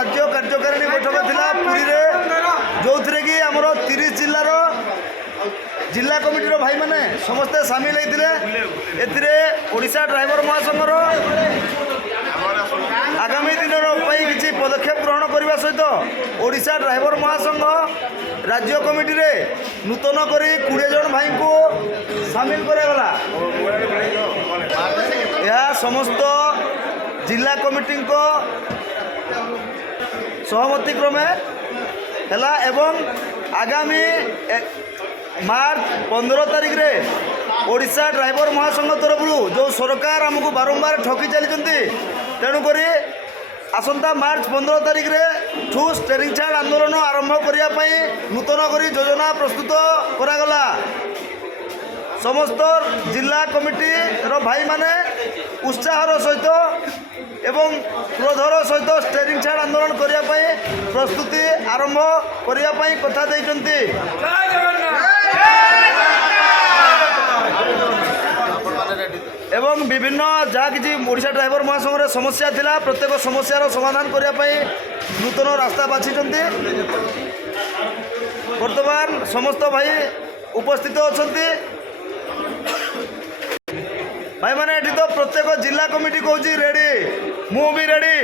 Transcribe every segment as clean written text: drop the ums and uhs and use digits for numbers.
राज्य कार्यकारिणी बैठक थिला पुरी रे जो थरे कि हमर 30 जिल्लार जिला कमिटीर भाई माने समस्ते सामिल होते एथिरे ओडिशा ड्राइवर महासंघर आगामी दिन किसी पदक्षेप ग्रहण करने सहित ओडिशा ड्राइवर महासंघ राज्य कमिटी रे नूतन करी 20 जन भाई को सामिल करागला। यह समस्त जिला कमिटी को सहमति क्रमे है एवं आगामी मार्च 15 तारिख रे ओडिशा ड्राइवर महासंघ तरफ जो सरकार आमको बारंबार ठकी चली तेणुक आसंता मार्च 15 तारिख रे ठू स्टेरिंग छाड़ आंदोलन आरंभ करने नूतन करी योजना प्रस्तुत करागला। समस्त जिला कमिटी भाई माने उत्साहर सहित एवं क्रोधर सहित स्टेरिंग छाड़ आंदोलन करने प्रस्तुति आरंभ करने कथा देइचंती। एवं विभिन्न जहाँ कि ओडिशा ड्राइवर महासंघ समस्या थिला प्रत्येक समस्यार समाधान करने नूतन रास्ता बाछी वर्तमान समस्त भाई उपस्थित अच्छा भाई मैंने ये तो प्रत्येक जिला कमिटी कौन रेडी मु भी रेडी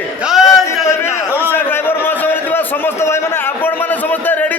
ओडिशा ड्राइवर महासंघ समस्त भाई मैंने आपण मैंने समस्त रेडी